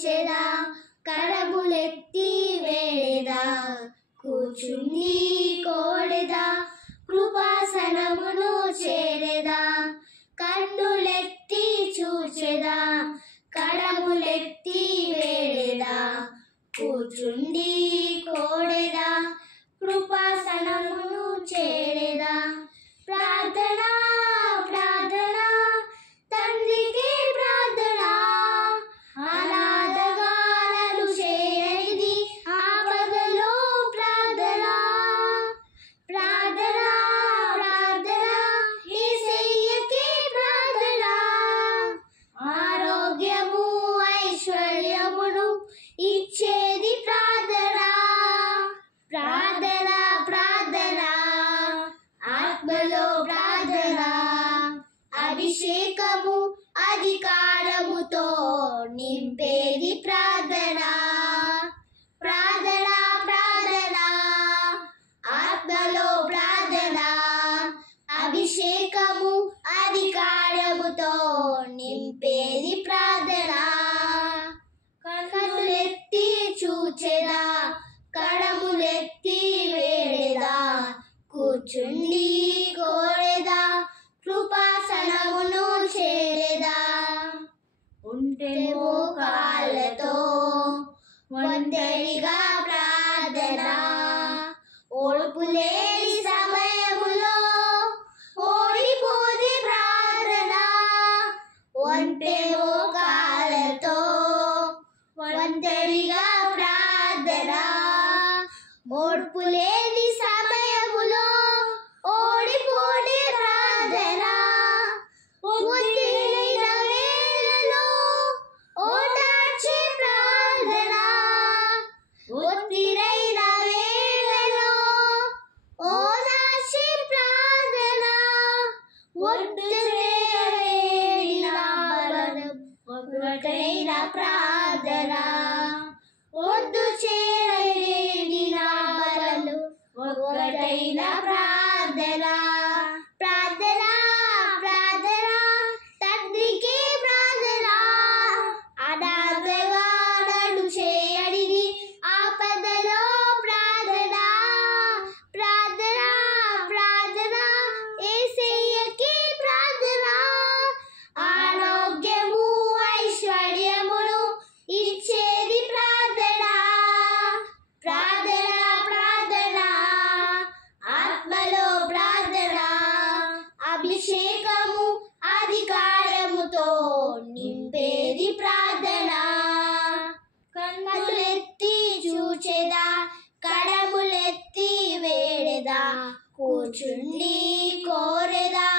చూచెదా, కరములెత్తి వేడెదా, కూర్చుండి కోడెదా, కృపాసనమును చేరెదా, కన్నులెత్తి చూచెదా, కరములెత్తి వేడెదా, కూర్చుండి కోడెదా, కృపాసనమును చేరెదా. ప్రార్థన ప్రార్థన తండ్రికి ప్రార్థన, అనాథగాలను చేయనిది ఆపదలో ప్రార్థన. ప్రార్థన ప్రార్థన యేసయ్యకి ప్రార్థన, ఆరోగ్యము ఐశ్వర్యమును ఇచ్చేది ప్రార్థన. ప్రార్థన ప్రార్థన ఆత్మలో ప్రార్థన, అభిషేకము అధికారముతో నింపేది ప్రార్థన. ప్రార్థన ప్రార్థన ఆత్మలో ప్రార్థన, అభిషేకము అధికారముతో నింపేది ప్రార్థన. కన్నులెత్తి చూచెదా, కరములెత్తి వేడెదా, కూర్చుండి కోడెదా, కృపాసనమును చేరెదా. ఉంటే మోకాళ్ళతో ఒంటరిగా ప్రార్థన, ఓర్పులేని సమయములో ఓడిపోది ప్రార్థన. ఒంటే మోకాళ్ళతో ఒంటరిగా ప్రార్థన, ఓర్పులేని సమయములో ఓడిపోడి ప్రార్థన. ఒత్తిడిన వేళలో ఓదార్చే ప్రార్థన, ఒత్తిడైన వేళలో ఓదార్చే ప్రార్థన. ఒట్టు చేరేడిన బలం ఒకటైన ప్రార్థన, ఒడ్డు చేరేడిన బలలు ఒకటైన ప్రార్థన. ప్రార్థన ప్రార్థన తండ్రికి ప్రార్థన, అనాథగాలను చేయడిది ఆపదలో ప్రార్థన. ప్రార్థన ప్రార్థన యేసయ్యకి ప్రార్థన, ఆరోగ్యము ఐశ్వర్యమును ఇచ్చేది ప్రార్థన. ప్రార్థన ప్రార్థన ఆత్మలో ప్రార్థన, అభిషేకము అధికారముతో నింపేది ప్రార్థన. కన్నులెత్తి చూచెదా, కరములెత్తి వేడెదా, కూర్చుండి కోరెదా,